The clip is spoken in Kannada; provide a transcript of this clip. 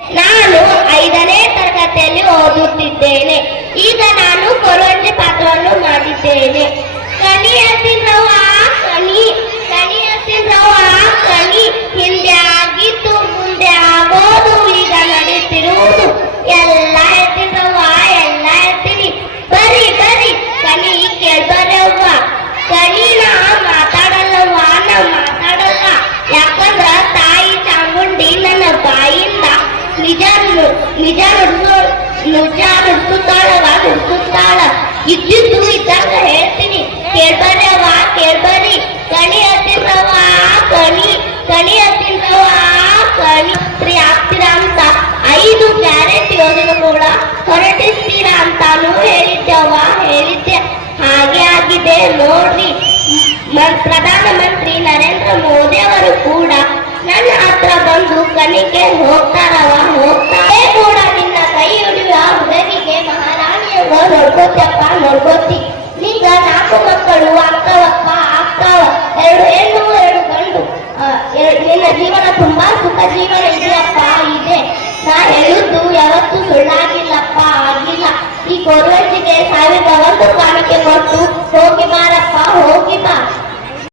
ನಾನು ಐದನೇ ತರಗತಿಯಲ್ಲಿ ಓದುತ್ತಿದ್ದೇನೆ. ಈಗ ನಾನು ಕೊರವಂಜಿ ನಿಜ ನು- ನಿಜ ನುಡ್ಸು ನಿಜ ನುಡ್ಸುತ್ತಾಳ ಇದ್ದಿದ್ದು ಇದ್ದಾಗ ಹೇಳ್ತೀನಿ. ಕೇಳ್ಬರ್ರವ್ವ ಕೇಳ್ಬಾರಿ. ಕಣಿ ಹತ್ತಿರವ ಕಣಿ ಕಣಿ ಹತ್ತಿರವ ಕಣಿ ಸ್ತ್ರೀ ಆಗ್ತೀರಾ ಅಂತ. ಐದು ಗ್ಯಾರಂಟಿ ಯೋಜನೆ ಕೂಡ ಹೊರಟಿಸ್ತೀರಾ ಅಂತಾನು ಹೇಳಿದ್ದವ ಹೇಳಿದ್ದೆ ಹಾಗೆ ಆಗಿದೆ ನೋಡ್ರಿ. ಮ- ಪ್ರಧಾನಮಂತ್ರಿ ನರೇಂದ್ರ ಮೋದಿ ಅವರು ಕೂಡ ನನ್ನ ಹತ್ರ ಬಂದು ಕಣಿಗೆ ಹೋಗ್ತಾರವ ಅಕ್ಕನ ನೋಡ್ಕೋತಪ್ಪ ನೋಡ್ಕೋತಿ. ನಿಂಗ ನಾಲ್ಕು ಮಕ್ಕಳು ಅಕ್ಕವಪ್ಪ, ಅಕ್ಕವ. ಎರಡು ಹೆಣ್ಣು, ಎರಡು ಗಂಡು. ನಿನ್ನ ಜೀವನ ತುಂಬಾ ಸುಖ ಜೀವನ ಇದೆಯಪ್ಪ ಇದೆ. ನಾ ಹೇಳುದು ಯಾವತ್ತೂ ಸುಳ್ಳಾಗಿಲ್ಲಪ್ಪ, ಆಗಿಲ್ಲ. ಈ ಕೋರ್ವೆಜ್ಜಿಗೆ ಸಾವಿರದ ಒಂದು ಕಾಣಿಕೆ